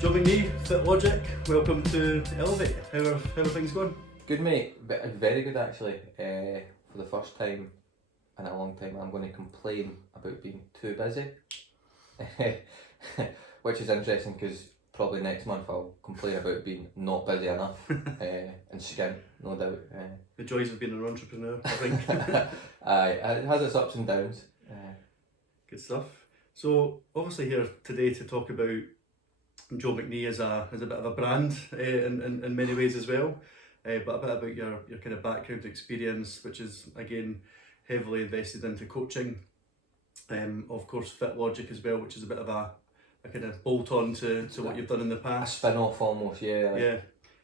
Joe McNee, Fit Logic, welcome to ELEV8. How are things going? Good mate, very good actually. For the first time in a long time I'm going to complain about being too busy. Which is interesting because probably next month I'll complain about being not busy enough and skint, no doubt. The joys of being an entrepreneur, I think. It has its ups and downs. Good stuff. So obviously here today to talk about Joe McNee as a bit of a brand in many ways as well, but a bit about your kind of background experience, which is again heavily invested into coaching. Of course, Fit Logic as well, which is a bit of a kind of bolt on to what you've done in the A past. spin off almost, yeah. Yeah.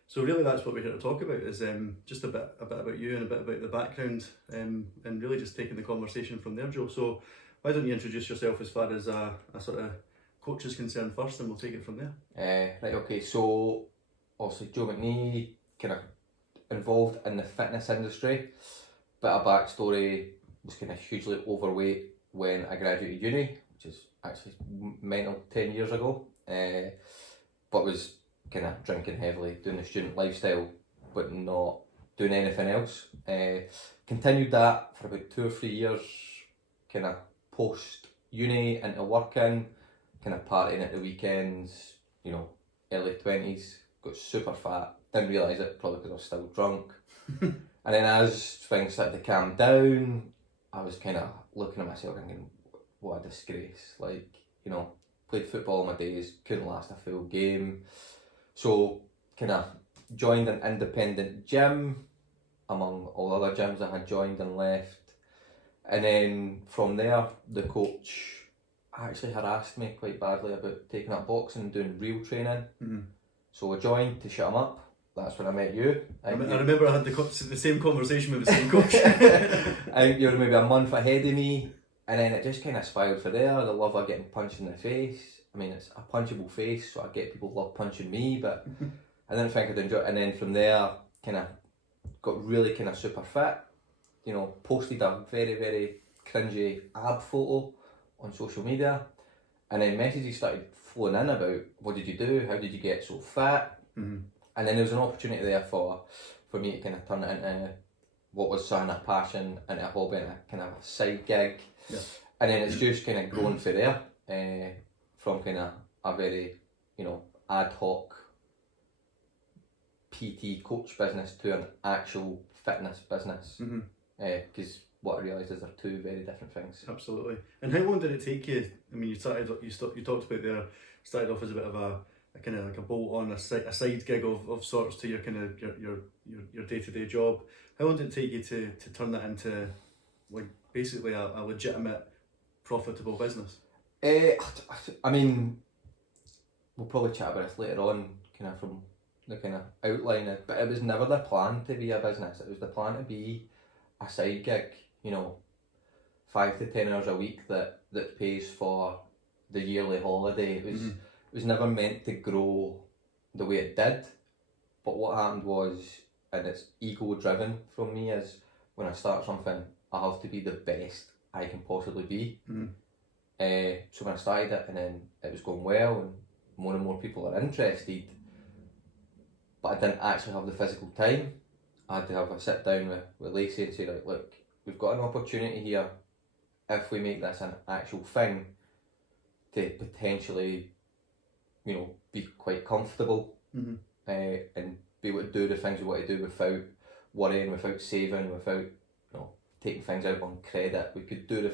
So really, that's what we're here to talk about is just a bit about you and a bit about the background, and really just taking the conversation from there, Joe. So why don't you introduce yourself as far as a sort of coach is concerned first, and we'll take it from there. Right, okay, so obviously Joe McNee, kind of involved in the fitness industry. Bit of backstory, was kind of hugely overweight when I graduated uni, which is actually mental 10 years ago, but was kind of drinking heavily, doing the student lifestyle, but not doing anything else. Continued that for about 2 or 3 years, kind of post uni into working, kind of partying at the weekends, you know, early 20s, got super fat, didn't realise it, probably because I was still drunk. And then as things started to calm down, I was kind of looking at myself thinking, what a disgrace, like, you know, played football all my days, couldn't last a full game. So kind of joined an independent gym, among all the other gyms I had joined and left. And then from there, the coach actually harassed me quite badly about taking up boxing and doing real training. Mm-hmm. So I joined to shut him up. That's when I met you. I remember I had the same conversation with the same coach. I think you were maybe a month ahead of me, and then it just kind of spiraled for there. The love of getting punched in the face. I mean, it's a punchable face, so I get people love punching me, but I didn't think I'd enjoy it. And then from there, kind of got really kind of super fit. You know, posted a very, very cringy ab photo on social media, and then messages started flowing in about what did you do, how did you get so fat. Mm-hmm. And then there was an opportunity there for me to kind of turn it into what was sort of a passion, into a hobby, and a kind of a side gig. Yeah. And then it's just kind of grown from there, from kind of a very, you know, ad hoc PT coach business to an actual fitness business. Because what I realised is they're two very different things. Absolutely. And how long did it take you? I mean, you talked about there, started off as a bit of a kind of like a bolt on, a side gig of sorts to your kind of your day-to-day job. How long did it take you to turn that into like basically a legitimate profitable business? I mean, we'll probably chat about this later on, kind of from the kind of outline, but it was never the plan to be a business. It was the plan to be a side gig, you know, 5 to 10 hours a week that pays for the yearly holiday. It was never meant to grow the way it did, but what happened was, and it's ego driven from me, is when I start something I have to be the best I can possibly be. So when I started it, and then it was going well and more people are interested, but I didn't actually have the physical time. I had to have a sit down with Lacey and say, like, look, we've got an opportunity here, if we make this an actual thing, to potentially, you know, be quite comfortable, and be able to do the things we want to do without worrying, without saving, without, you know, taking things out on credit. We could do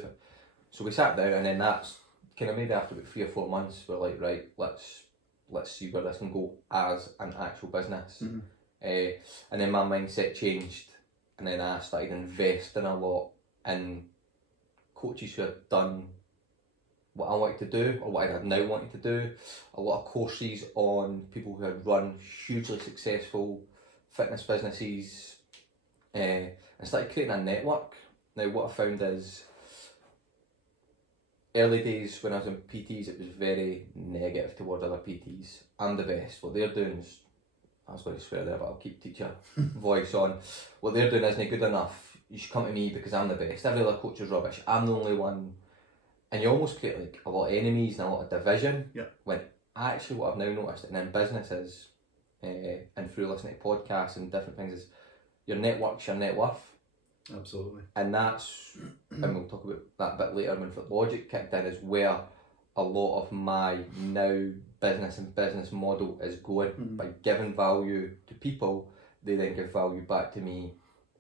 so we sat down, and then that's kind of maybe after about 3 or 4 months, we're like, right, let's see where this can go as an actual business. And then my mindset changed, and then I started investing a lot in coaches who had done what I wanted to do, or what I had now wanted to do. A lot of courses on people who had run hugely successful fitness businesses, and started creating a network. Now what I found is, early days when I was in PTs, it was very negative towards other PTs. I'm the best. What they're doing is, I was going to swear there, but I'll keep teacher voice on. What they're doing isn't good enough. You should come to me because I'm the best. Every other coach is rubbish. I'm the only one. And you almost create like a lot of enemies and a lot of division. Yeah. When actually what I've now noticed, and in business is, and through listening to podcasts and different things, is your network's your net worth. Absolutely. And that's, and we'll talk about that a bit later when Logic kicked in, is where a lot of my now business and business model is going. By giving value to people, they then give value back to me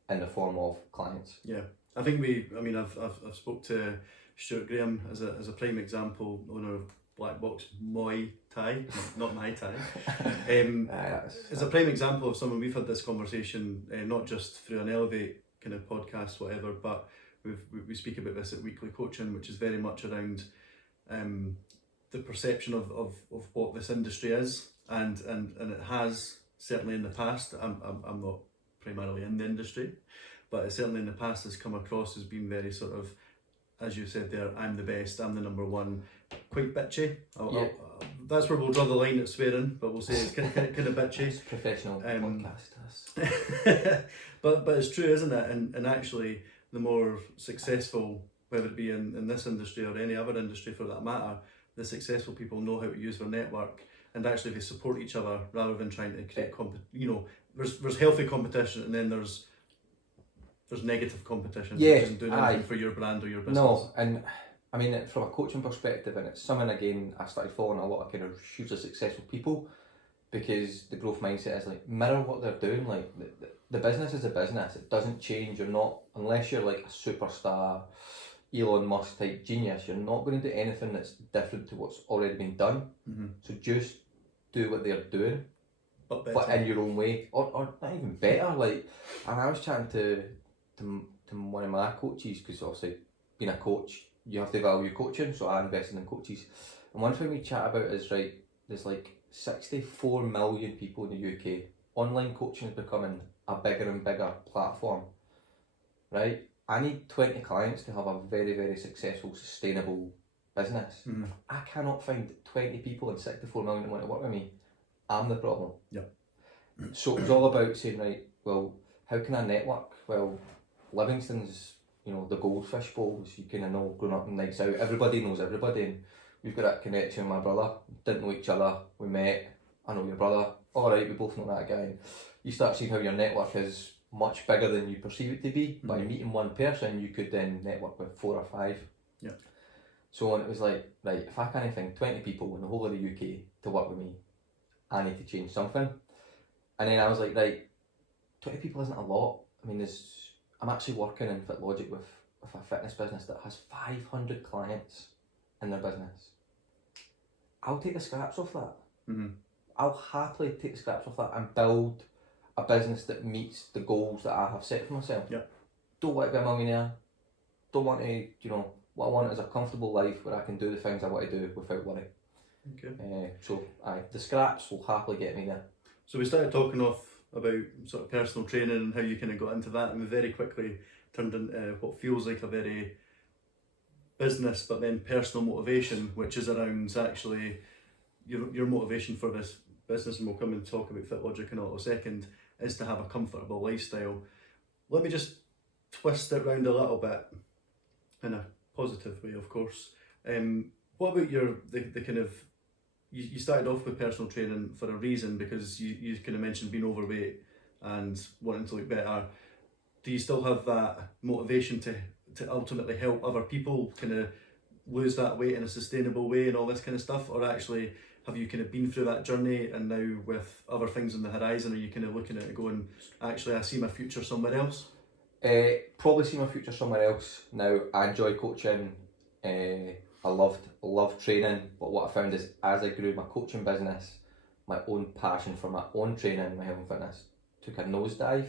in the form of clients. Yeah, I think I've spoke to Stuart Graham as a prime example, owner of Black Box Muay Thai, not my Thai. As a prime example of someone, we've had this conversation, not just through an ELEV8 kind of podcast, whatever, but we speak about this at weekly coaching, which is very much around the perception of what this industry is, and it has certainly in the past. I'm not primarily in the industry, but it certainly in the past has come across as being very sort of, as you said there, I'm the best, I'm the number one, quite bitchy. That's where we'll draw the line at swearing, but we'll say it's kind of bitchy. It's professional podcasters. but it's true, isn't it? And actually, the more successful, whether it be in this industry or any other industry for that matter, the successful people know how to use their network, and actually they support each other rather than trying to create there's healthy competition, and then there's negative competition, which isn't doing anything for your brand or your business. No, and I mean, from a coaching perspective, and it's something, again, I started following a lot of kind of hugely successful people, because the growth mindset is like, mirror what they're doing. Like, the business is a business, it doesn't change. You're not, unless you're like a superstar, Elon Musk type genius, you're not going to do anything that's different to what's already been done. So just do what they're doing, but in your own way, or not even better. Like, and I was chatting to one of my coaches, because obviously being a coach, you have to value coaching, so I invested in coaches. And one thing we chat about is, right, there's like 64 million people in the UK. Online coaching is becoming a bigger and bigger platform, right? I need 20 clients to have a very, very successful, sustainable business. If I cannot find 20 people and 64 million that want to work with me, I'm the problem. So it was all about saying, right, well, how can I network? Well, Livingston's, the goldfish bowls, you kind of know, growing up in nights out, everybody knows everybody, and we've got that connection with my brother. Didn't know each other, we met, I know your brother, alright, we both know that guy. And you start seeing how your network is much bigger than you perceive it to be. By meeting one person, you could then network with 4 or 5. So it was like, right, if I can't find 20 people in the whole of the UK to work with me, I need to change something. And then I was like, right, 20 people isn't a lot. I mean, I'm actually working in FitLogic with a fitness business that has 500 clients in their business. I'll take the scraps off that. I'll happily take the scraps off that and build a business that meets the goals that I have set for myself. Don't want to be a millionaire. Don't want to, what I want is a comfortable life where I can do the things I want to do without worry. So the scraps will happily get me there. So we started talking off about sort of personal training and how you kind of got into that, and we very quickly turned into what feels like a very business but then personal motivation, which is around actually your motivation for this business, and we'll come and talk about FitLogic in a second, is to have a comfortable lifestyle. Let me just twist it round a little bit in a positive way, of course. What about the kind of, you started off with personal training for a reason, because you kind of mentioned being overweight and wanting to look better. Do you still have that motivation to ultimately help other people kind of lose that weight in a sustainable way and all this kind of stuff? Or actually, have you kind of been through that journey, and now with other things on the horizon, are you kind of looking at it going, actually I see my future somewhere else? Probably see my future somewhere else now. I enjoy coaching. I loved training, but what I found is, as I grew my coaching business, my own passion for my own training, my health and fitness, took a nosedive.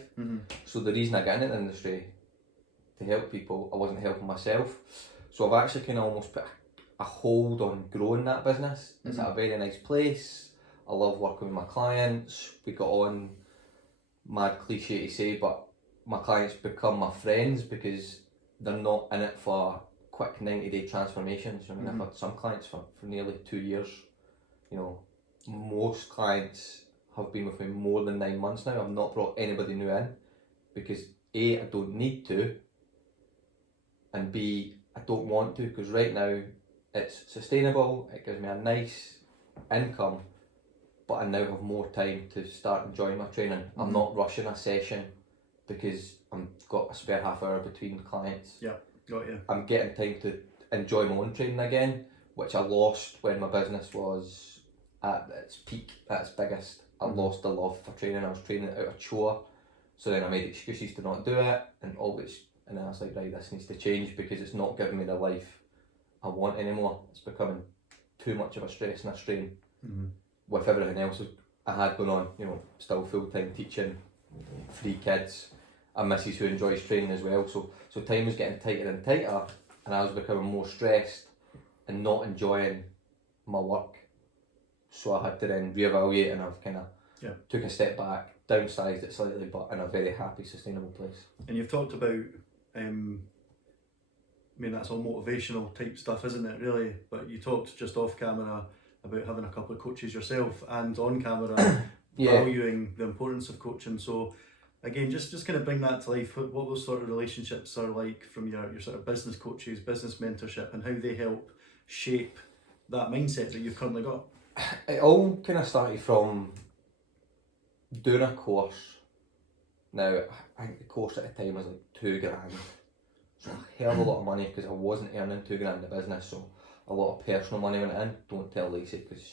So the reason I got into the industry, to help people, I wasn't helping myself. So I've actually kind of almost put a hold on growing that business. It's at a very nice place. I love working with my clients. We got on, mad cliche to say, but my clients become my friends because they're not in it for quick 90-day transformations. I mean, I've had some clients for nearly 2 years. Most clients have been with me more than 9 months now. I've not brought anybody new in because A, I don't need to, and B, I don't want to, because right now it's sustainable. It gives me a nice income, but I now have more time to start enjoying my training. I'm not rushing a session because I've got a spare half hour between clients. Yeah, got you. I'm getting time to enjoy my own training again, which I lost when my business was at its peak, at its biggest. I lost the love for training. I was training out of chore, so then I made excuses to not do it, and I was like, right, this needs to change because it's not giving me the life I want anymore. It's becoming too much of a stress and a strain with everything else I had going on. You know, still full time teaching, 3 kids, a missus who enjoys training as well. So time was getting tighter and tighter, and I was becoming more stressed and not enjoying my work. So I had to then reevaluate, and I've kind of took a step back, downsized it slightly, but in a very happy, sustainable place. And you've talked about, I mean, that's all motivational type stuff, isn't it, really? But you talked just off camera about having a couple of coaches yourself, and on camera valuing the importance of coaching. So again, just kind of bring that to life, what those sort of relationships are like from your sort of business coaches, business mentorship, and how they help shape that mindset that you've currently got. It all kind of started from doing a course. Now, I think the course at the time was like $2,000. So a hell of a lot of money because I wasn't earning $2,000 in the business, so a lot of personal money went in. Don't tell Lacey because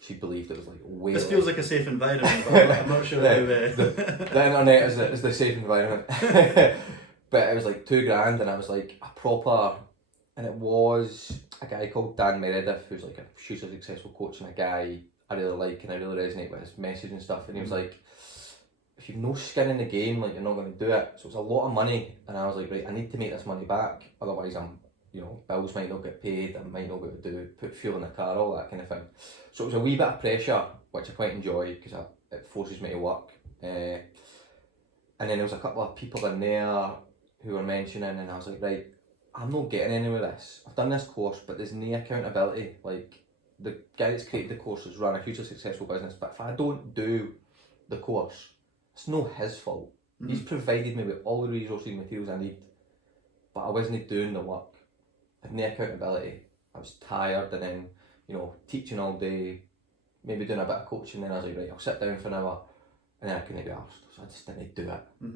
she believed it was like way. This feels like a safe environment, but I'm not sure how. The internet is the safe environment. But it was like $2,000, and I was like a proper, and it was a guy called Dan Meredith, who's like a hugely successful coach, and a guy I really like and I really resonate with his message and stuff. And he was like, if you've no skin in the game, like, you're not going to do it. So it's a lot of money, and I was like, right, I need to make this money back, otherwise bills might not get paid, I might not be able to put fuel in the car, all that kind of thing. So it was a wee bit of pressure, which I quite enjoy because it forces me to work. And then there was a couple of people in there who were mentioning, and I was like, right, I'm not getting anywhere with this. I've done this course, but there's no accountability. Like, the guy that's created the course has run a hugely successful business, but if I don't do the course, it's not his fault. He's provided me with all the resources and materials I need, but I wasn't doing the work. I had no accountability. I was tired, and then, teaching all day, maybe doing a bit of coaching, then I was like, right, I'll sit down for an hour, and then I couldn't be arsed, so I just didn't do it.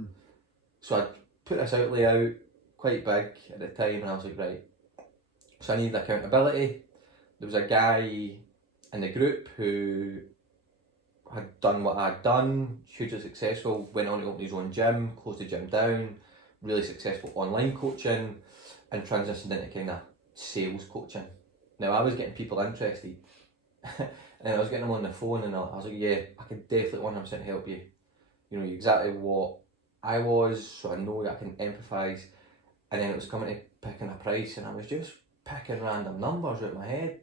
So I put this outlay out, quite big at the time, and I was like, right, so I needed accountability. There was a guy in the group who had done what I'd done, hugely successful, went on to open his own gym, closed the gym down, really successful online coaching, and transitioned into kind of sales coaching. Now, I was getting people interested, and I was getting them on the phone, and I was like, yeah, I can definitely 100% help you. You know exactly what I was, so I know that I can empathise. And then it was coming to picking a price, and I was just picking random numbers out of my head.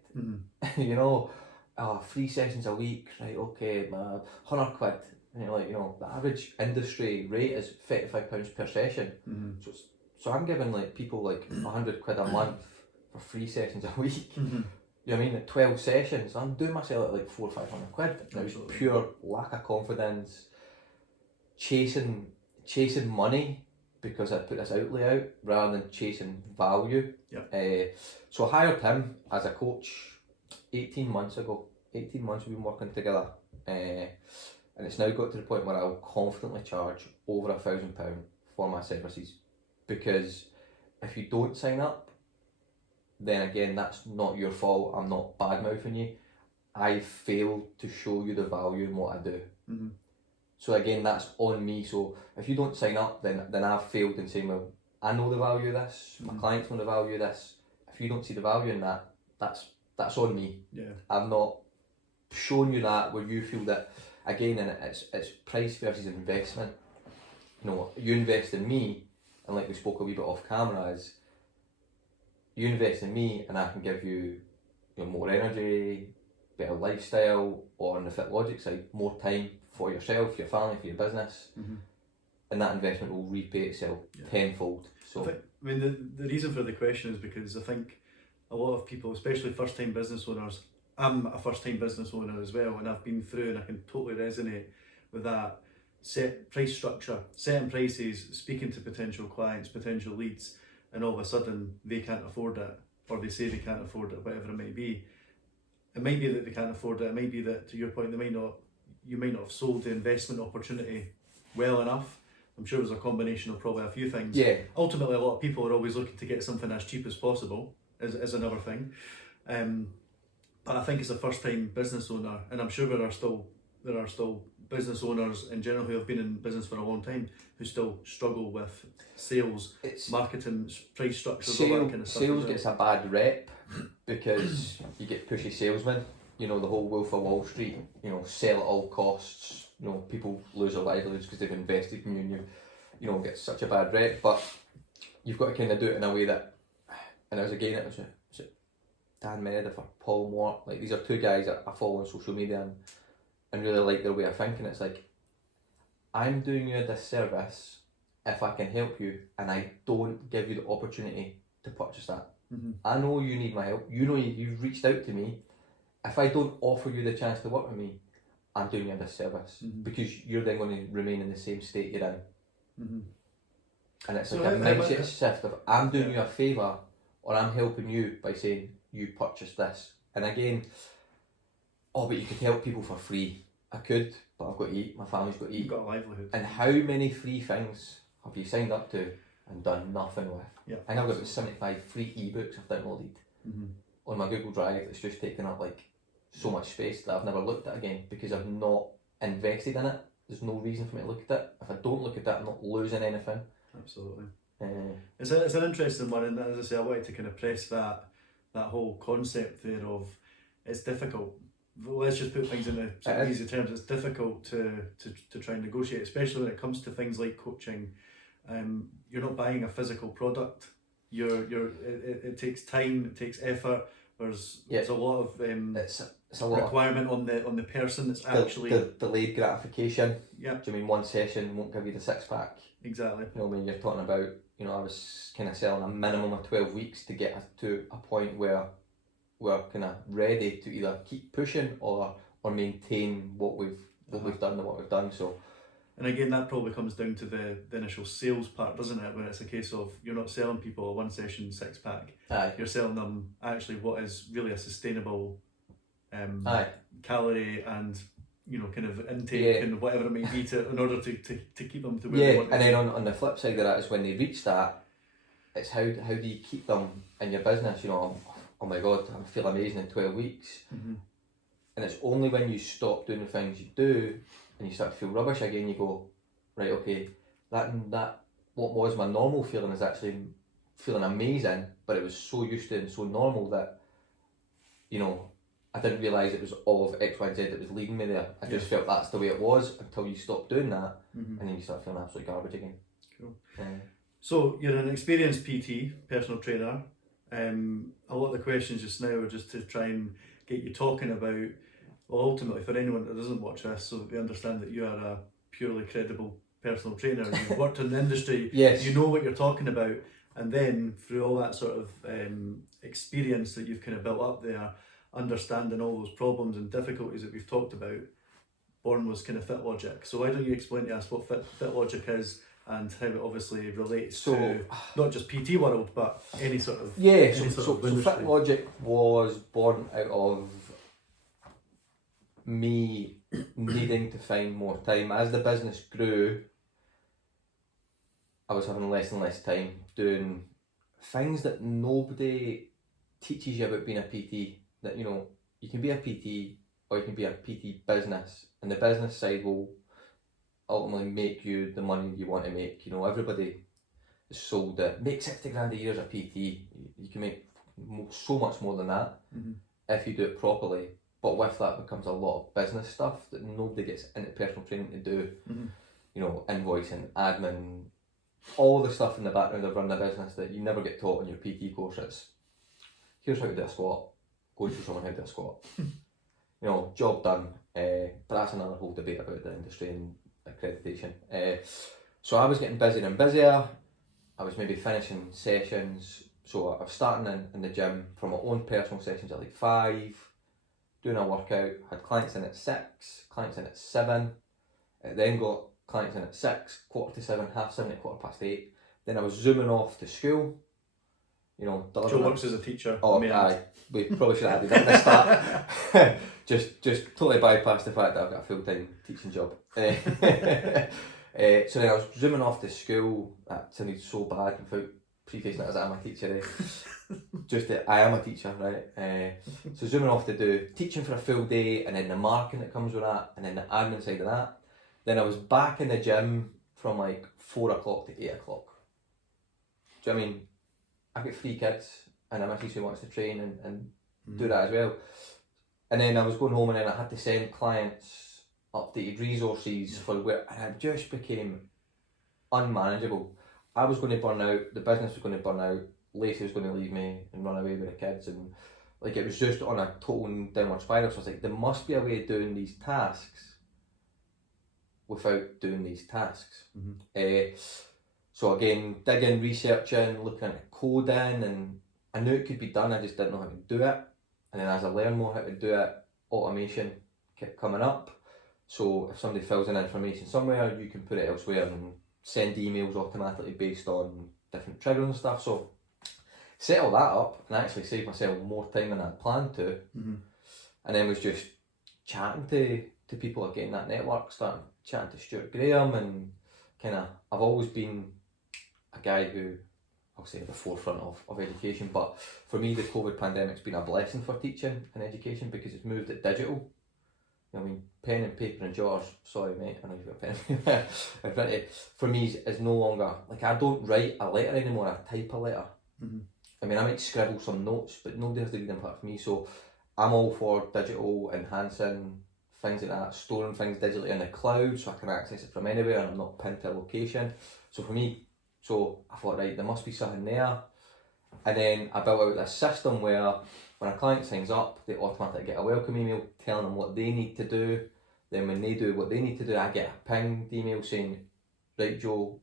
3 sessions a week, right, okay, £100. And you're like, the average industry rate is £35 per session. So I'm giving like people like £100 a month for 3 sessions a week. You know what I mean? At 12 sessions, I'm doing myself at like £400 or £500. It was pure lack of confidence, chasing money because I put this outlay out rather than chasing value. So I hired him as a coach 18 months ago. 18 months we've been working together, and it's now got to the point where I'll confidently charge over £1,000 for my services, because if you don't sign up, then again, that's not your fault. I'm not bad mouthing you. I failed to show you the value in what I do. So again, that's on me. So if you don't sign up, then I've failed in saying, well, I know the value of this, my clients know the value of this. If you don't see the value in that, that's on me. I've not shown you that where you feel that, again, and it's price versus investment. You invest in me, and like we spoke a wee bit off camera, is you invest in me and I can give you, more energy, better lifestyle, or on the Fit Logic side, more time for yourself, your family, for your business, and that investment will repay itself tenfold. So I mean, the reason for the question is because I think a lot of people, especially first-time business owners, I'm a first-time business owner as well, and I've been through, and I can totally resonate with that set price structure, setting prices, speaking to potential clients, potential leads, and all of a sudden they can't afford it, or they say they can't afford it, whatever it may be. it might be that they can't afford it. It might be that, to your point, you might not have sold the investment opportunity well enough. I'm sure it was a combination of probably a few things. Yeah. Ultimately, a lot of people are always looking to get something as cheap as possible, is another thing. But I think as a first-time business owner, and I'm sure there are still business owners in general who have been in business for a long time who still struggle with sales, marketing, price structures, all that kind of stuff. Sales gets a bad rep because you get pushy salesmen. You know, the whole Wolf of Wall Street, you know, sell at all costs. You know, people lose their livelihoods because they've invested in you, and you know, get such a bad rep. But you've got to kind of do it in a way that, and it was Dan Meredith or Paul Moore, like these are two guys that I follow on social media and really like their way of thinking. It's like, I'm doing you a disservice if I can help you and I don't give you the opportunity to purchase that. Mm-hmm. I know you need my help, you know you've reached out to me. If I don't offer you the chance to work with me, I'm doing you a disservice, because you're then going to remain in the same state you're in. Mm-hmm. And it's like a mindset shift of, I'm doing you a favour, or I'm helping you by saying, you purchase this. And again, but you could help people for free. I could, but I've got to eat, my family's got to eat. You've got a livelihood. And how many free things have you signed up to and done nothing with? Yeah. I think I've got about 75 free ebooks I've downloaded on my Google Drive. It's just taken up like so much space that I've never looked at again because I've not invested in it. There's no reason for me to look at it. If I don't look at that, I'm not losing anything. Absolutely. It's an interesting one, and as I say, I wanted to kind of press that whole concept there of, it's difficult. Let's just put things in the easy terms. It's difficult to try and negotiate, especially when it comes to things like coaching. You're not buying a physical product. It takes time. It takes effort. There's a lot of it's a lot requirement on the person that's actually delayed gratification. Yeah. Do you mean one session won't give you the 6-pack? Exactly. You know, when you're talking about, you know, I was kind of selling a minimum of 12 weeks to get to a point where we're kind of ready to either keep pushing or maintain what we've done and what we've done. So, and again, that probably comes down to the initial sales part, doesn't it? When it's a case of, you're not selling people a 1 session 6-pack. Aye. You're selling them actually what is really a sustainable calorie and, you know, kind of intake and whatever it may be in order to keep them to where they want to and be. then on the flip side of that is when they reach that, it's how do you keep them in your business? You know, oh my God, I feel amazing in 12 weeks. And it's only when you stop doing the things you do and you start to feel rubbish again, you go, right, okay, that what was my normal feeling is actually feeling amazing, but it was so used to and so normal that, you know, I didn't realise it was all of X, Y, Z that was leading me there. I just felt that's the way it was until you stop doing that, and then you start feeling absolute garbage again. Cool. So you're an experienced PT, personal trainer. A lot of the questions just now are just to try and get you talking about, well, ultimately for anyone that doesn't watch this, so we understand that you are a purely credible personal trainer. You've worked in the industry, yes. You know what you're talking about, and then through all that sort of experience that you've kind of built up there, understanding all those problems and difficulties that we've talked about, born was kind of Fit Logic. So why don't you explain to us what Fit Logic is and how it obviously relates to not just PT world but any sort of so Fit Logic was born out of me needing to find more time. As the business grew, I was having less and less time doing things that nobody teaches you about being a PT. That, you know, you can be a PT or you can be a PT business, and the business side will ultimately make you the money you want to make. You know, everybody is sold that make 60 grand a year as a PT. You can make so much more than that if you do it properly. But with that becomes a lot of business stuff that nobody gets into personal training to do. You know, invoicing, admin, all the stuff in the background of running a business that you never get taught in your PT course. It's, here's how to do a squat, go and show someone how to do a squat. You know, job done. But that's another whole debate about the industry and accreditation. So I was getting busier and busier. I was maybe finishing sessions. So I was starting in the gym from my own personal sessions at like 5, doing a workout, had clients in at 6, clients in at 7, then got clients in at 6, 6:45, 7:30, 7:15, 8:15. Then I was zooming off to school, you know, Joe delivering. works as a teacher. Oh, aye. We probably should have added that at the start. just totally bypassed the fact that I've got a full-time teaching job. So then I was zooming off to school. That sounded so bad without prefacing it as I'm a teacher. Just that I am a teacher, right? So zooming off to do teaching for a full day, and then the marking that comes with that, and then the admin side of that. Then I was back in the gym from like 4 o'clock to 8 o'clock. Do you know what I mean? I've got 3 kids, and I'm a teacher who wants to train and do that as well. And then I was going home, and then I had to send clients updated resources for where, and it just became unmanageable. I was going to burn out, the business was going to burn out, Lacey was going to leave me and run away with the kids, and like it was just on a total downward spiral. So I was like, there must be a way of doing these tasks without doing these tasks. So again, digging, researching, looking at coding, and I knew it could be done, I just didn't know how to do it. And then as I learned more how to do it, automation kept coming up. So if somebody fills in information somewhere, you can put it elsewhere and send emails automatically based on different triggers and stuff. So set all that up and actually saved myself more time than I planned to. And then was just chatting to people again, that network, starting chatting to Stuart Graham, and kind of, I've always been a guy who, I'll say, at the forefront of education, but for me the COVID pandemic's been a blessing for teaching and education because it's moved it digital. I mean, pen and paper and jars, sorry mate, I know you've got a pen and paper. For me is no longer, like I don't write a letter anymore, I type a letter. I mean, I might scribble some notes, but nobody has to read them apart from me, so I'm all for digital, enhancing, things like that, storing things digitally in the cloud so I can access it from anywhere and I'm not pinned to a location. So for me, so I thought, right, there must be something there. And then I built out this system where when a client signs up, they automatically get a welcome email telling them what they need to do. Then when they do what they need to do, I get a pinged email saying, right Joe,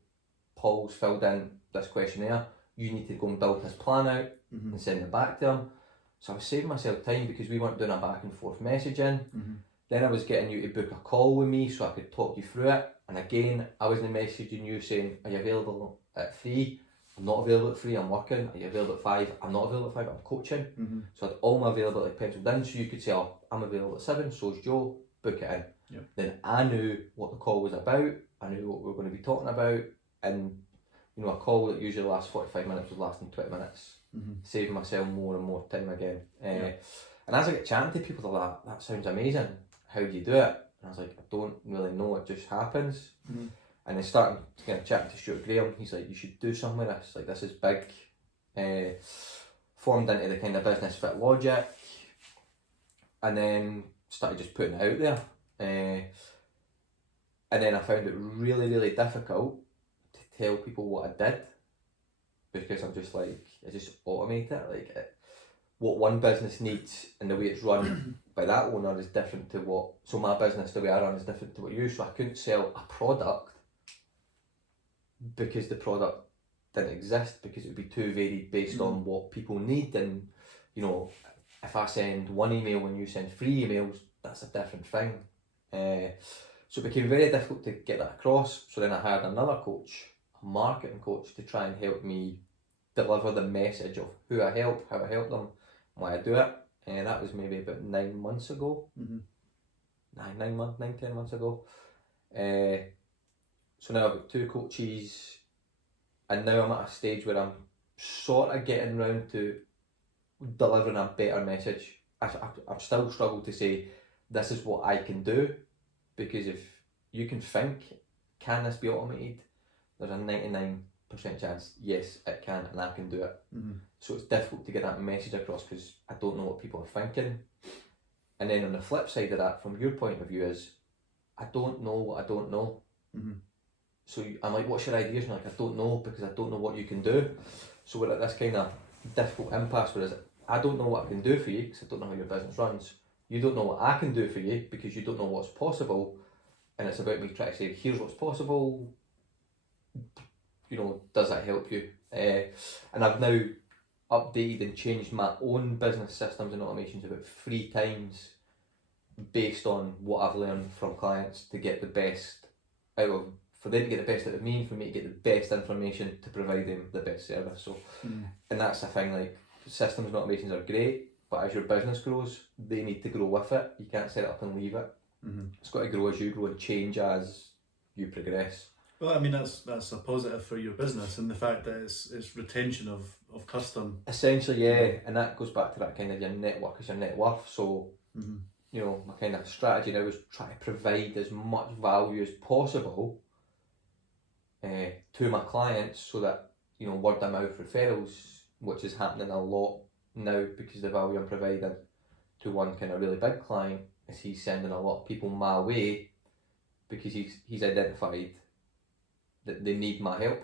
Paul's filled in this questionnaire, you need to go and build his plan out and send it back to him. So I was saving myself time because we weren't doing a back and forth messaging. Then I was getting you to book a call with me so I could talk you through it. And again, I wasn't messaging you saying, are you available at 3? I'm not available at 3, I'm working. Are you available at 5? I'm not available at 5, I'm coaching. So I had all my availability penciled in, so you could say, oh, I'm available at 7, so's Joe, book it in. Then I knew what the call was about, I knew what we were going to be talking about, and you know, a call that usually lasts 45 minutes was lasting 20 minutes, saving myself more and more time again. And as I get chatting to people, they're like, that sounds amazing, how do you do it? And I was like, I don't really know, it just happens. And then starting to kind of chat to Stuart Graham, he's like, you should do something with this, like this is big. Formed into the kind of business fit logic, and then started just putting it out there. And then I found it really, really difficult to tell people what I did, because I'm just like, I just automate it. Like what one business needs and the way it's run by that owner is different to what, so my business, the way I run is different to what you, so I couldn't sell a product because the product didn't exist, because it would be too varied based on what people need. And you know, if I send one email and you send 3 emails, that's a different thing. So it became very difficult to get that across. So then I hired another coach, a marketing coach, to try and help me deliver the message of who I help, how I help them, why I do it. And that was maybe about 9 months ago. 10 months ago. So now I've got 2 coaches, and now I'm at a stage where I'm sort of getting around to delivering a better message. I've still struggled to say, this is what I can do, because if you can think, can this be automated? There's a 99% chance, yes, it can, and I can do it. So it's difficult to get that message across because I don't know what people are thinking. And then on the flip side of that, from your point of view, is I don't know what I don't know. So I'm like, what's your ideas? And you're like, I don't know, because I don't know what you can do. So we're at this kind of difficult impasse, whereas I don't know what I can do for you because I don't know how your business runs. You don't know what I can do for you because you don't know what's possible. And it's about me trying to say, here's what's possible. You know, does that help you? And I've now updated and changed my own business systems and automations about 3 times based on what I've learned from clients to get the best out of for them to get the best out of me, and for me to get the best information to provide them the best service. So, and that's the thing, like, systems and automations are great, but as your business grows, they need to grow with it. You can't set it up and leave it. It's got to grow as you grow and change as you progress. Well, I mean, that's a positive for your business, and the fact that it's retention of custom. Essentially, yeah, and that goes back to that kind of your network is your net worth. So, you know, my kind of strategy now is try to provide as much value as possible to my clients, so that, you know, word of mouth referrals, which is happening a lot now because the value I'm providing to one kind of really big client is he's sending a lot of people my way because he's identified that they need my help.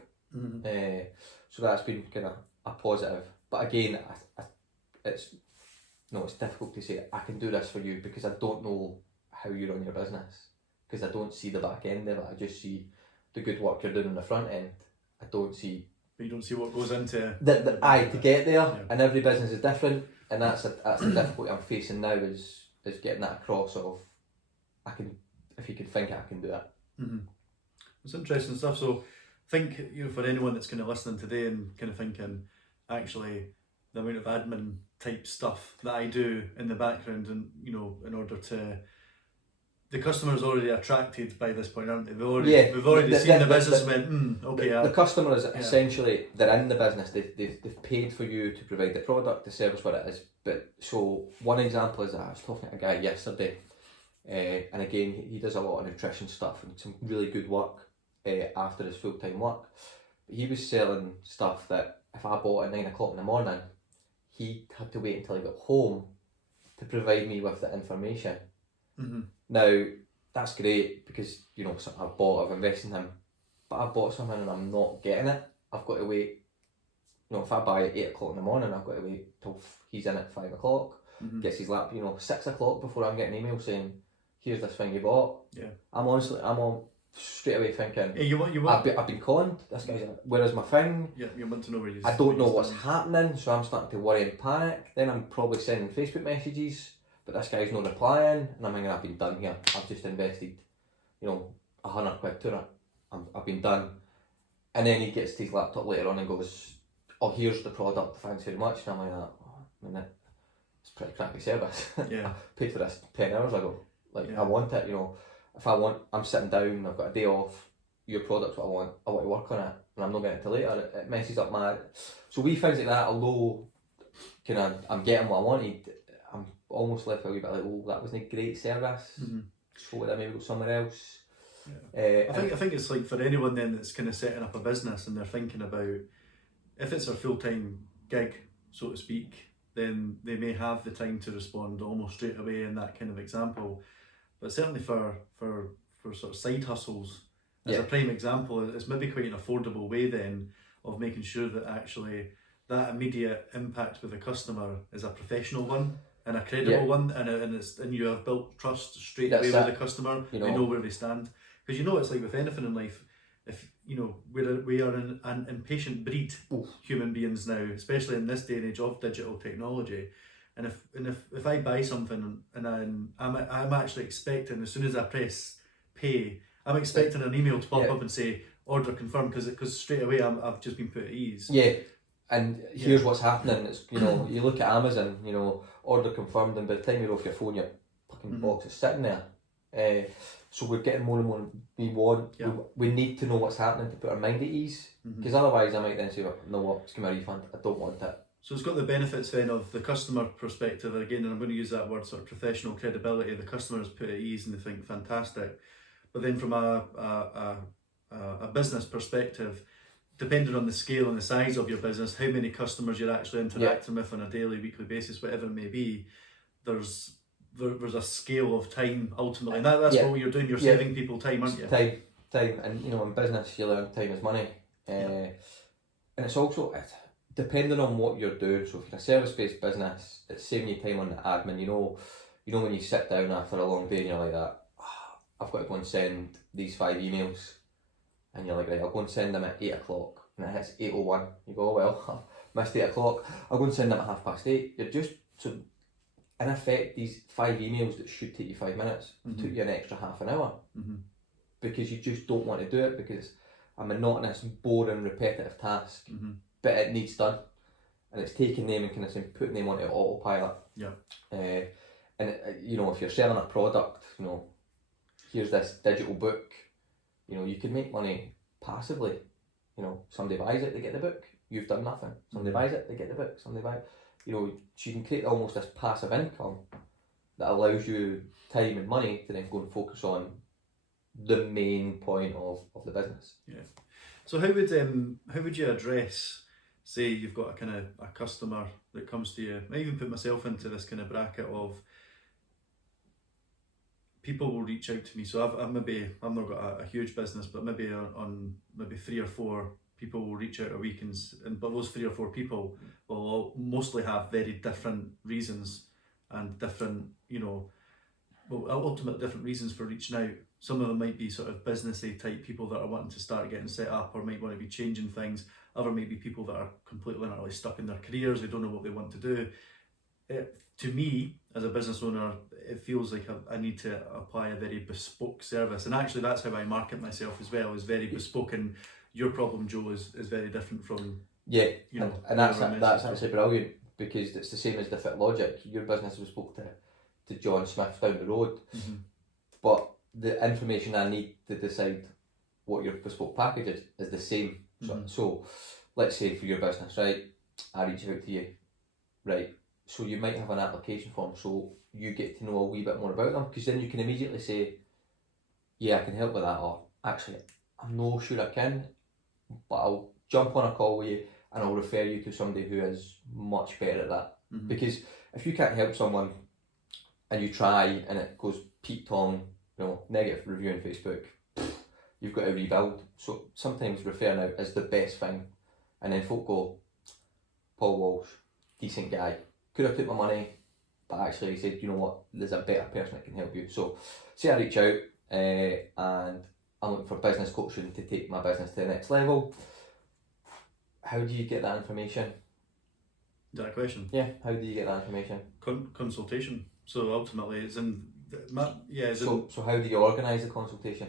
So that's been kind of a positive. But again, it's difficult to say I can do this for you because I don't know how you run your business, because I don't see the back end of it. I just see the good work you're doing on the front end. I don't see. But you don't see what goes into to get there, and every business is different, and that's the difficulty I'm facing now is getting that across of I can, if you can think it, I can do it. It's interesting stuff. So think, you know, for anyone that's kind of listening today and kind of thinking, actually, the amount of admin type stuff that I do in the background, and, you know, in order to, the customer's already attracted by this point, aren't they? We've already seen the business and went, okay. The customer is essentially, they're in the business, they've paid for you to provide the product, the service, what it is. But so one example is that I was talking to a guy yesterday, and again, he does a lot of nutrition stuff and some really good work after his full-time work. But he was selling stuff that if I bought at 9 o'clock in the morning, he had to wait until he got home to provide me with the information. Now, that's great because, you know, I've invested in him, but I bought something and I'm not getting it. I've got to wait. You know, if I buy at 8 o'clock in the morning, I've got to wait till he's in at 5 o'clock, gets his lap, you know, 6 o'clock before I'm getting an email saying, here's this thing you bought. I'm on straight away thinking, I've been conned. This guy's like, where is my thing? You want to know where you. I don't know what's happening, so I'm starting to worry and panic. Then I'm probably sending Facebook messages, but this guy's not replying, and I'm thinking, I've been done here. I've just invested, you know, £100 to it. I've been done. And then he gets to his laptop later on and goes, oh, here's the product, thanks very much. And I'm like, it's a pretty crappy service. I paid for this 10 hours ago. I want it, you know. If I'm sitting down, I've got a day off, your product's what I want to work on it, and I'm not getting it till later, it messes up my. So we things like that, although I'm getting what I wanted, I'm almost left a wee bit like, oh, that wasn't a great service, so would I maybe go somewhere else? I think it's like for anyone then that's kind of setting up a business and they're thinking about, if it's a full-time gig, so to speak, then they may have the time to respond almost straight away in that kind of example. But certainly for sort of side hustles, as a prime example, it's maybe quite an affordable way then of making sure that actually that immediate impact with the customer is a professional one and a credible one, and you have built trust straight away with the customer. They know where they stand, because you know it's like with anything in life. If you know we are an impatient breed, human beings now, especially in this day and age of digital technology. And if I buy something and I'm actually expecting, as soon as I press pay, I'm expecting an email to pop up and say order confirmed, because straight away I've just been put at ease. And here's what's happening. It's, you know, you look at Amazon, you know, order confirmed, and by the time you're off your phone, your fucking box is sitting there. So we're getting more and more. We need to know what's happening to put our mind at ease, because otherwise I might then say, well, no, what, just give me a refund. I don't want it. So it's got the benefits then of the customer perspective again, and I'm going to use that word, sort of professional credibility. The customer is put at ease and they think fantastic. But then from a business perspective, depending on the scale and the size of your business, how many customers you're actually interacting with on a daily, weekly basis, whatever it may be, there's a scale of time ultimately, and that's what you're doing. You're saving people time, aren't you? Time, and you know, in business you learn time is money, and it's also depending on what you're doing. So if you're a service-based business, it's saving you time on the admin. You know when you sit down after a long day and you're like that, I've got to go and send these 5 emails, and you're like, right, I'll go and send them at 8 o'clock, and it hits 8:01. You go, oh well, missed 8 o'clock. I'll go and send them at 8:30. You're just, so in effect, these 5 emails that should take you 5 minutes took you an extra half an hour, because you just don't want to do it because it's a monotonous, boring, repetitive task, but it needs done, and it's taking them and kind of saying, putting them onto autopilot. Yeah. And you know, if you're selling a product, you know, here's this digital book, you know, you can make money passively. You know, somebody buys it, they get the book. You've done nothing. Somebody buys it, they get the book. Somebody buys, you know, so you can create almost this passive income that allows you time and money to then go and focus on the main point of the business. Yeah. So how would you address, say you've got a kind of a customer that comes to you? I even put myself into this kind of bracket of people will reach out to me. So I've not got a huge business, but maybe on maybe 3 or 4 people will reach out a week, but those 3 or 4 people will all mostly have very different reasons and different, you know, well, ultimately different reasons for reaching out. Some of them might be sort of businessy type people that are wanting to start getting set up or might want to be changing things. Other might be people that are completely literally stuck in their careers, they don't know what they want to do. To me, as a business owner, it feels like I need to apply a very bespoke service, and actually that's how I market myself as well, is very bespoke, and your problem, Joe, is very different from, yeah, you know, and that's actually brilliant, because it's the same as the Fit Logic. Your business was spoke to John Smith down the road, but the information I need to decide what your bespoke package is the same. So let's say for your business, right, I reach out to you, right, so you might have an application form, so you get to know a wee bit more about them, because then you can immediately say, yeah, I can help with that, or actually I'm not sure I can, but I'll jump on a call with you and I'll refer you to somebody who is much better at that. Because if you can't help someone and you try and it goes Pete Tong, you know, negative review on Facebook, you've got to rebuild. So sometimes referring out is the best thing, and then folk go, Paul Walsh, decent guy, could have took my money, but actually he said, you know what, there's a better person that can help you. So say I reach out and I'm looking for business coaching to take my business to the next level. How do you get that information? Is that a question? Yeah, how do you get that information? Consultation. So ultimately it's in, so how do you organise the consultation?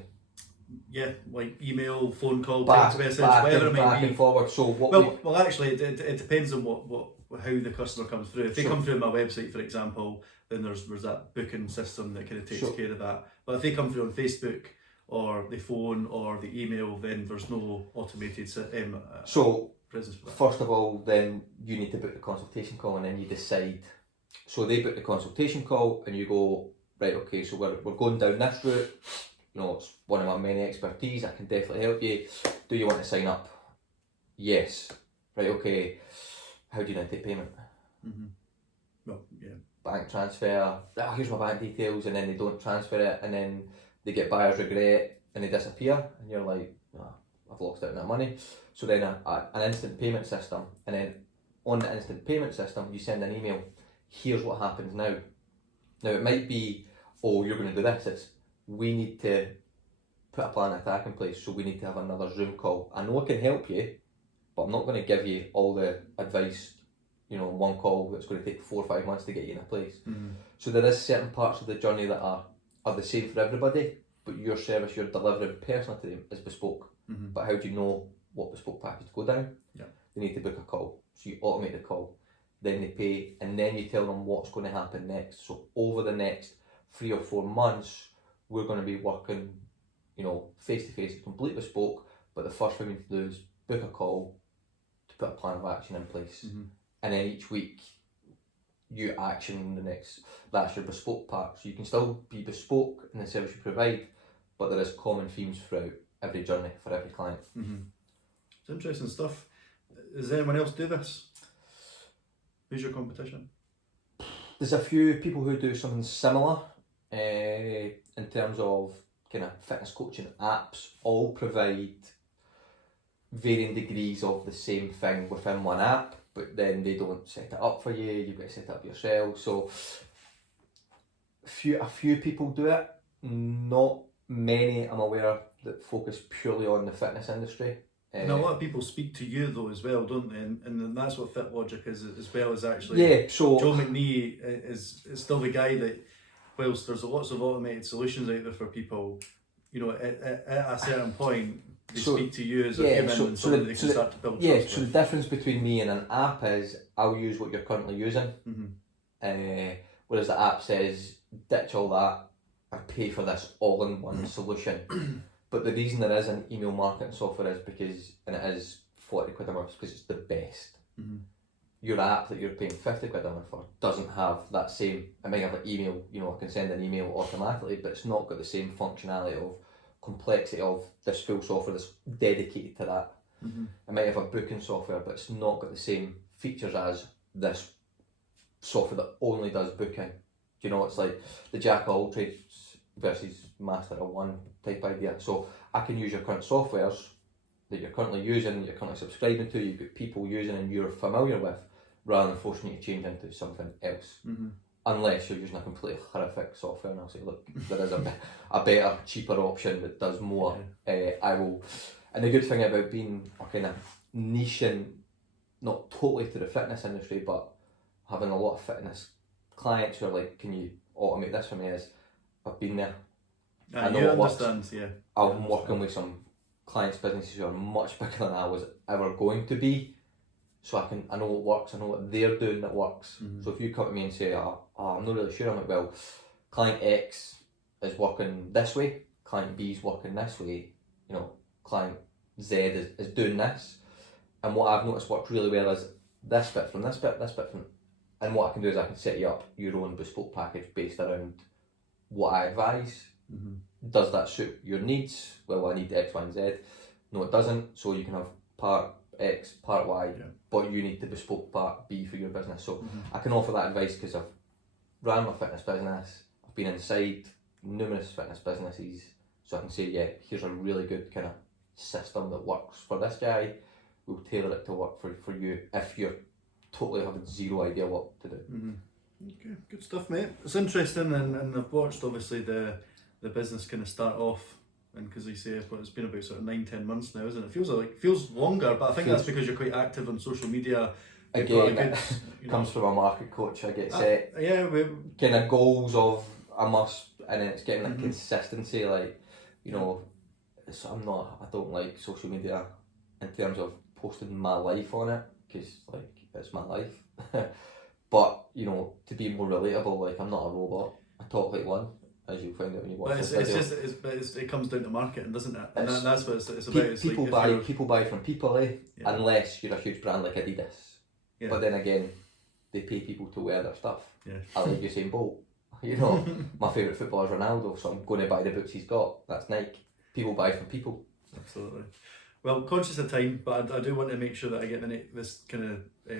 Yeah, like email, phone call, Back, text message, back whatever and, it might back be. and forward. So what? Well, actually, it depends on how the customer comes through. If they come through my website, for example, then there's that booking system that kind of takes care of that. But if they come through on Facebook or the phone or the email, then there's no automated presence for that. First of all, then you need to book the consultation call, and then you decide. So they book the consultation call, and you go, right, okay, so we're going down this route. You know, it's one of my many expertise, I can definitely help you. Do you want to sign up? Yes. Right, okay. How do you now take payment? Well, yeah. Bank transfer, here's my bank details, and then they don't transfer it, and then they get buyer's regret, and they disappear, and you're like, I've lost out on that money. So then an instant payment system, and then on the instant payment system, you send an email, here's what happens now. Now it might be, oh, you're going to do this, it's, we need to put a plan of attack in place, so we need to have another Zoom call. I know I can help you, but I'm not going to give you all the advice, you know, in one call that's going to take 4 or 5 months to get you in a place. So there is certain parts of the journey that are the same for everybody, but your service you're delivering personally to them is bespoke. But how do you know what bespoke package to go down? They need to book a call, so you automate the call, then they pay, and then you tell them what's going to happen next. So over the next 3 or 4 months, we're going to be working, you know, face to face, complete bespoke, but the first thing we need to do is book a call to put a plan of action in place. And then each week you action the next, that's your bespoke part. So you can still be bespoke in the service you provide, but there is common themes throughout every journey for every client. It's interesting stuff. Does anyone else do this? Who's your competition? There's a few people who do something similar in terms of kind of fitness coaching apps, all provide varying degrees of the same thing within one app, but then they don't set it up for you, you've got to set it up yourself. So a few people do it, not many I'm aware that focus purely on the fitness industry. And a lot of people speak to you though as well, don't they? And that's what Fit Logic is as well, as actually so Joe McNee is still the guy that, whilst there's lots of automated solutions out there for people, you know, at a certain point, they So- speak to you as a yeah, human so- and so someone the- they so can the- start to build Yeah, trust so the with. difference between me and an app is I'll use what you're currently using, whereas the app says ditch all that and pay for this all-in-one solution. But the reason there is an email marketing software is because, and it is 40 quid a month, because it's the best. Your app that you're paying 50 quid a month for doesn't have that same, it might have an email, you know, I can send an email automatically, but it's not got the same functionality of complexity of this full software that's dedicated to that. It might have a booking software, but it's not got the same features as this software that only does booking. Do you know, it's like the jack of all trades versus master of one type idea. So I can use your current softwares that you're currently using, that you're currently subscribing to, you've got people using and you're familiar with, rather than forcing you to change into something else. Unless you're using a completely horrific software, and I'll say, look, there is a better, cheaper option that does more. I will. And the good thing about being a kind of niching, not totally to the fitness industry, but having a lot of fitness clients who are like, can you automate this for me, is I've been there. I know you it works. understand, yeah. I'm working with some clients' businesses who are much bigger than I was ever going to be, so I know what works, I know what they're doing that works. So if you come to me and say, I'm not really sure, I'm like, well, client X is working this way, client B is working this way, you know, client Z is doing this, and what I've noticed works really well is this bit from this bit from, and what I can do is I can set you up your own bespoke package based around what I advise. Does that suit your needs? Well, I need X, Y, and Z. No, it doesn't. So you can have part X, part Y, but you need the bespoke part B for your business. So I can offer that advice because I've ran my fitness business. I've been inside numerous fitness businesses, so I can say, yeah, here's a really good kind of system that works for this guy. We'll tailor it to work for you if you're totally having zero idea what to do. Okay, good stuff, mate. It's interesting, and I've watched obviously the business kind of start off, and because they say it's been about sort of 9-10 months now, isn't it? Feels longer, but I think that's because you're quite active on social media. Again, it comes from a market coach. I get set kind of goals of I must, and then it's getting that consistency. Like, you know, I don't like social media in terms of posting my life on it, because like it's my life. But you know, to be more relatable, like I'm not a robot. I talk like one, as you'll find out when you watch this video. It comes down to marketing, doesn't it? And that's what it's about. People buy from people, unless you're a huge brand like Adidas. But then again, they pay people to wear their stuff. I like Usain Bolt. You know, my favourite footballer is Ronaldo, so I'm going to buy the boots he's got. That's Nike. People buy from people. Absolutely. Well, conscious of time, but I do want to make sure that I get this kind of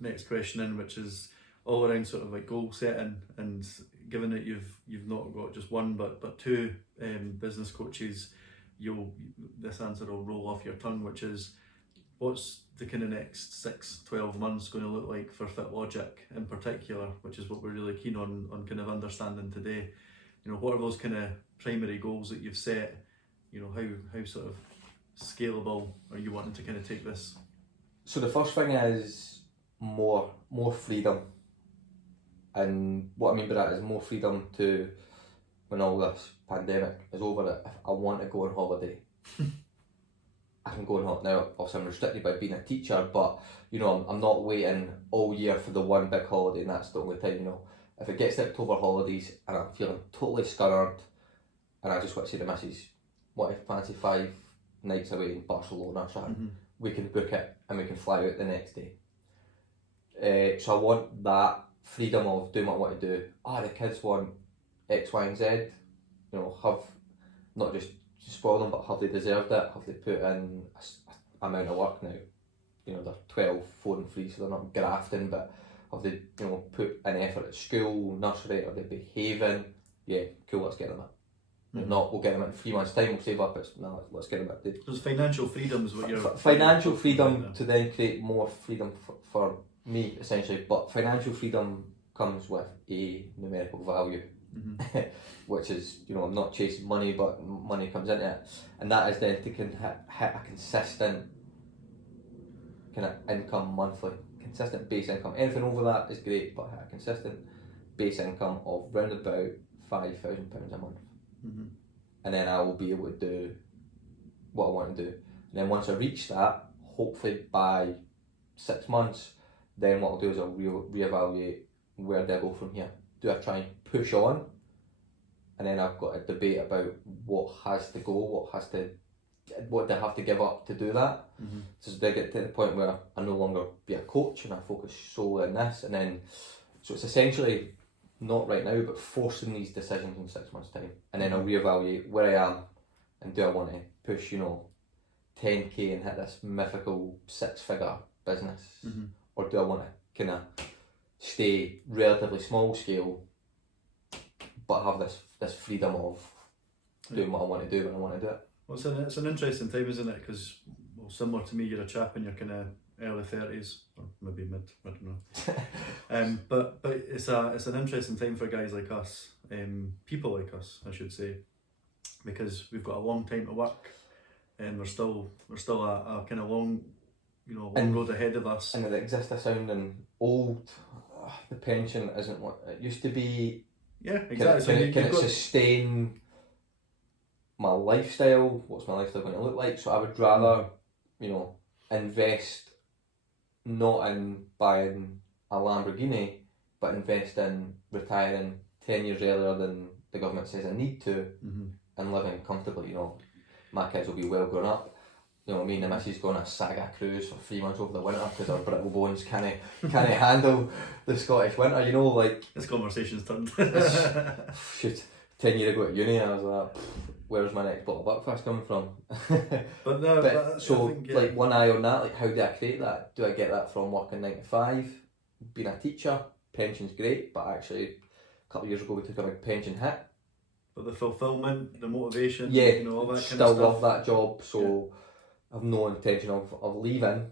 next question in, which is all around sort of like goal setting. And given that you've not got just one but two business coaches, this answer will roll off your tongue, which is, what's the kind of next 6-12 months going to look like for FitLogic in particular, which is what we're really keen on kind of understanding today. You know, what are those kind of primary goals that you've set? You know, how sort of scalable are you wanting to kind of take this? So the first thing is more freedom, and what I mean by that is more freedom to, when all this pandemic is over, that if I want to go on holiday, I can go on holiday. Now, obviously I'm restricted by being a teacher, but you know, I'm not waiting all year for the one big holiday and that's the only time. You know, if it gets to October holidays and I'm feeling totally scurred and I just want to say to the missus, what if fancy 5 nights away in Barcelona or something, we can book it and we can fly out the next day. So I want that freedom of doing what I want to do. The kids want X, Y, and Z. You know, have not just spoil them, but have they deserved it? Have they put in a amount of work now? You know, they're 12, 4 and 3, so they're not grafting, but have they, you know, put an effort at school, nursery? Are they behaving? Yeah, cool, let's get them in. Not, we'll get them in 3 months' time, we'll save up, let's get them in. So it's financial freedom is what you're... Financial freedom to then create more freedom for me, essentially, but financial freedom comes with a numerical value, which is, you know, I'm not chasing money, but money comes into it, and that is then to hit a consistent kind of income monthly, consistent base income. Anything over that is great, but hit a consistent base income of round about £5,000 a month. and then I will be able to do what I want to do. And then once I reach that, hopefully by 6 months, then what I'll do is I'll reevaluate where do I go from here. Do I try and push on? And then I've got a debate about what has to go, what do I have to give up to do that. Mm-hmm. So do I get to the point where I no longer be a coach and I focus solely on this, and then so it's essentially not right now, but forcing these decisions in 6 months' time, and then I'll reevaluate where I am, and do I want to push 10k and hit this mythical 6-figure business, or do I want to kind of stay relatively small scale, but have this freedom of doing what I want to do when I want to do it. Well, it's an interesting time, isn't it? Because, well, similar to me, you're a chap in your kind of early 30s, or maybe mid, I don't know. But it's an interesting time for guys like us, people like us, I should say, because we've got a long time to work, and we're still a kind of long road ahead of us. And it exists a sounding old. The pension isn't what it used to be. Yeah, exactly. Can it sustain my lifestyle? What's my lifestyle going to look like? So I would rather, invest not in buying a Lamborghini, but invest in retiring 10 years earlier than the government says I need to, and living comfortably. My kids will be well grown up. Me and the missus go on a saga cruise for 3 months over the winter because our brittle bones can't handle the Scottish winter. This conversation's turned. Shoot, 10 years ago at uni, I was like, where's my next bottle of Buckfast coming from? One eye on that, how do I create that? Do I get that from working 9 to 5, being a teacher? Pension's great, but actually a couple of years ago we took a big pension hit. But the fulfilment, the motivation, all that kind of stuff. Still love that job, so I've no intention of leaving,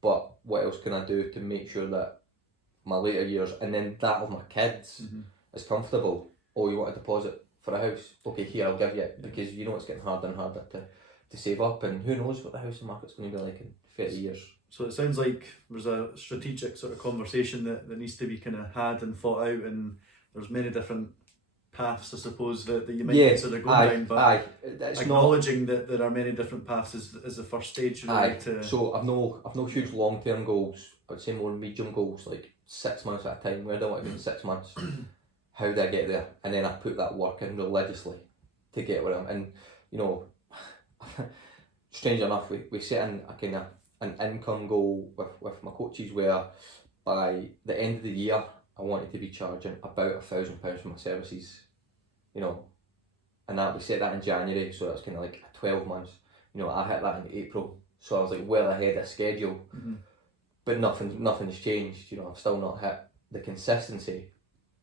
but what else can I do to make sure that my later years, and then that of my kids, is comfortable? Oh, you want a deposit for a house? Okay, here, I'll give you it, because it's getting harder and harder to save up, and who knows what the housing market's going to be like in 30 years. So it sounds like there's a strategic sort of conversation that needs to be kind of had and thought out, and there's many different paths, I suppose, that you might consider going down, but acknowledging that there are many different paths is the first stage. Really, So I've no huge long-term goals. I would say more medium goals, like 6 months at a time. Where do I want to be in 6 months? How do I get there? And then I put that work in religiously to get where I'm. And strange enough, we set in a kind of an income goal with my coaches, where by the end of the year I wanted to be charging about £1,000 for my services, and that we set that in January, so that's kind of like 12 months. I hit that in April, so I was like well ahead of schedule, but nothing's changed. I've still not hit the consistency,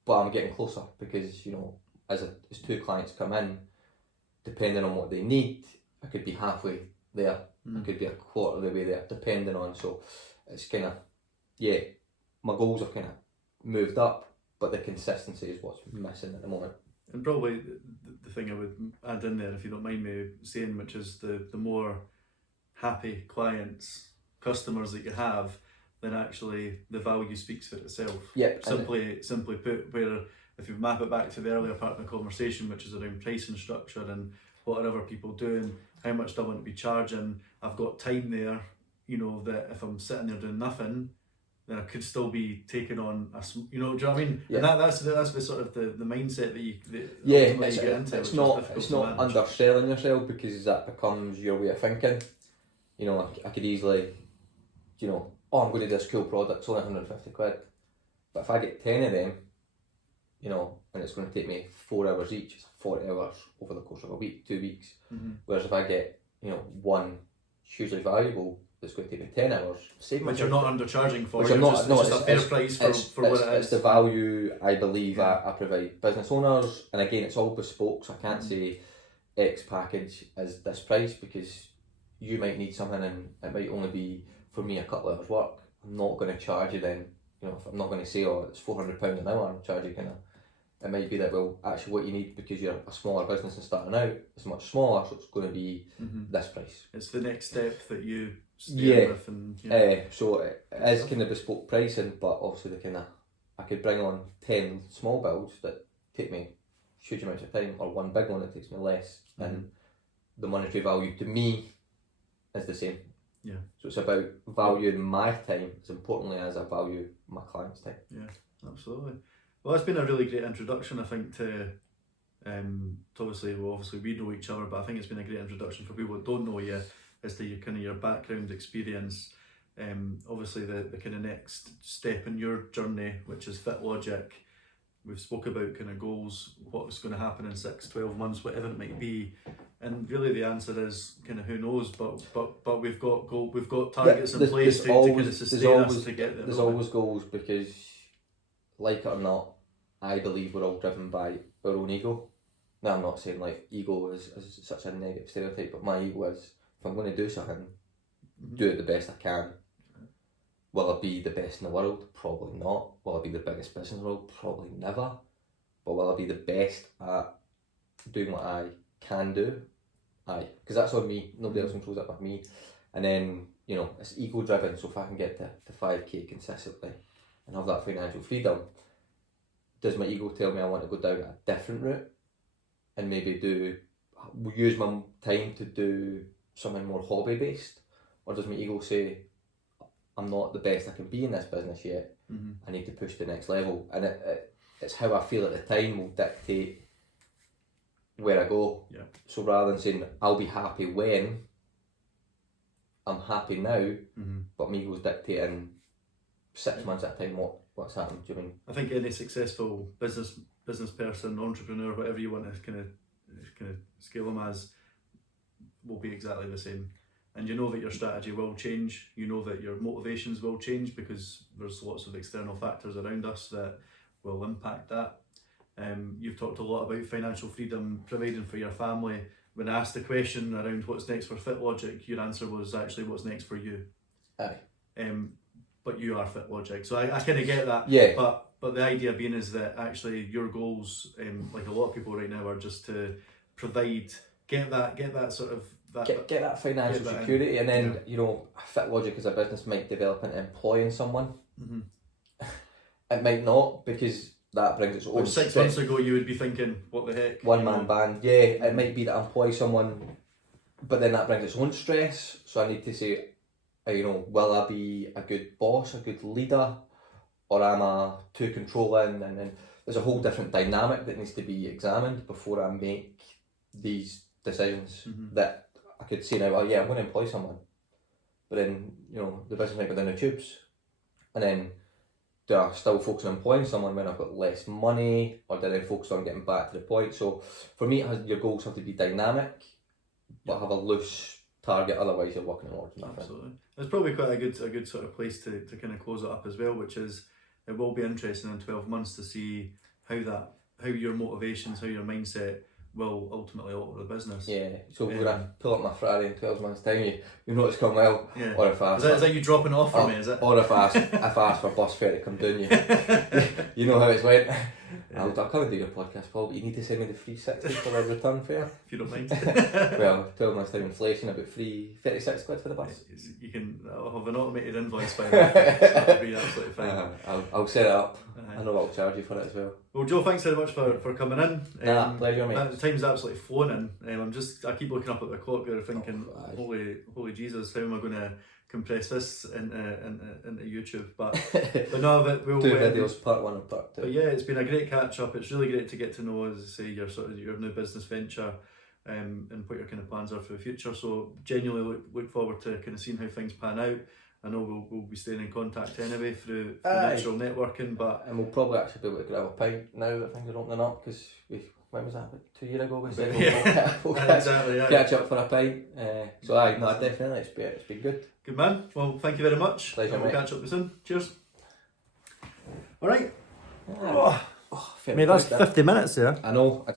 but I'm getting closer because as 2 clients come in, depending on what they need, I could be halfway there, I could be a quarter of the way there, depending on. So it's kind of my goals have kind of moved up, but the consistency is what's missing at the moment. And probably the thing I would add in there, if you don't mind me saying, which is the more happy clients, customers that you have, then actually the value speaks for itself. Yep. Simply put, where if you map it back to the earlier part of the conversation, which is around pricing structure and what are other people doing, how much do I want to be charging, I've got time there, that if I'm sitting there doing nothing, then I could still be taking on do you know what I mean? Yeah. And that's the sort of the mindset that you get into. It's not underselling yourself, because that becomes your way of thinking. I could easily, I'm going to do this cool product, it's only 150 quid. But if I get 10 of them, and it's going to take me 4 hours each, it's 40 hours over the course of a week, 2 weeks. Whereas if I get, one hugely valuable, that's going to take me 10 hours. Which you're not undercharging for. It's just a fair price for what it is. It's the value I believe I provide business owners, and again, it's all bespoke, so I can't say X package is this price, because you might need something and it might only be, for me, a couple of hours work. I'm not going to charge you then, if I'm not going to say, it's £400 an hour, I'm charging it might be that, well, actually what you need, because you're a smaller business and starting out, it's much smaller, so it's going to be this price. It's the next step that you with, and so it is kind of bespoke pricing, but obviously I could bring on 10 small builds that take me huge amounts of time, or one big one that takes me less, and the monetary value to me is the same. Yeah. So it's about valuing my time as importantly as I value my client's time. Yeah, absolutely. Well, it's been a really great introduction, I think, to obviously we know each other, but I think it's been a great introduction for people that don't know you as to your kind of your background experience. Obviously the kind of next step in your journey, which is FitLogic. We've spoke about kind of goals, what's going to happen in 6, 12 months, whatever it might be, and really the answer is kind of who knows. But we've got targets in place to kind of sustain us to get there. There's always goals, because, like it or not, I believe we're all driven by our own ego. Now, I'm not saying like ego is such a negative stereotype, but my ego is, if I'm going to do something, do it the best I can. Will I be the best in the world? Probably not. Will I be the biggest business in the world? Probably never. But will I be the best at doing what I can do? Aye. Because that's on me. Nobody else controls that but me. And then, you know, it's ego driven. So if I can get to 5k consistently and have that financial freedom, does my ego tell me I want to go down a different route and maybe use my time to do something more hobby based? Or does my ego say, I'm not the best I can be in this business yet, I need to push to the next level? And it's how I feel at the time will dictate where I go. Yeah. So rather than saying I'll be happy when, I'm happy now, but my ego's dictating 6 months at a time what's happening. Do you mean? I think any successful business person, entrepreneur, whatever you want to kind of scale them as, will be exactly the same. And you know that your strategy will change, you know that your motivations will change, because there's lots of external factors around us that will impact that. You've talked a lot about financial freedom, providing for your family. When I asked the question around what's next for FitLogic, your answer was actually what's next for you. Aye. But you are FitLogic, so I kind of get that. Yeah. But the idea being is that actually your goals, like a lot of people right now, are just to provide, get that sort of, get that financial security, and then you know, FitLogic as a business might develop into employing someone. It might not, because that brings its own. 6 months ago, you would be thinking, "What the heck?" One man band. Yeah, it might be that I employ someone, but then that brings its own stress. So I need to say, you know, will I be a good boss, a good leader, or am I too controlling? And then there's a whole different dynamic that needs to be examined before I make these decisions. That I could say now, I'm going to employ someone, but then, you know, the business might go down the tubes, and then do I still focus on employing someone when I've got less money, or do I focus on getting back to the point? So for me, your goals have to be dynamic, but have a loose target, otherwise you're working towards nothing. Absolutely. It's probably quite a good sort of place to kind of close it up as well, which is, it will be interesting in 12 months to see how your motivations, how your mindset will ultimately alter the business. Yeah, so when I pull up my Friday in 12 months time, you know it's gone well. Yeah. Or if I is that you dropping off for me, is it? Or if I ask for a bus fare to come down, you know how it's went. I'll come and do your podcast, Paul, but you need to send me the 360 for a return fare. If you don't mind. Well, 12 months time inflation, about 36 quid for the bus. You can have an automated invoice by now, so that'll be absolutely fine. I'll set it up. I know I'll charge you for it as well. Well, Joe, thanks very much for coming in. Pleasure, mate. The time's absolutely flown in. I keep looking up at the clock there thinking, holy Jesus, how am I going to compress this into YouTube? But no, but we'll 2 videos, part 1 and part 2. But yeah, it's been a great catch up. It's really great to get to know, as I say, your new business venture, and what your kind of plans are for the future. So genuinely look forward to kind of seeing how things pan out. I know we'll be staying in contact anyway through natural networking, and we'll probably actually be able to grab a pint now that things are opening up, because when was that, about 2 years ago we said we'll catch up for a pint. Definitely it's been good. Good man. Well, thank you very much. Pleasure, we'll mate. catch up with you soon. Cheers. All right. Oh, Mate, that's 50 minutes there. I know.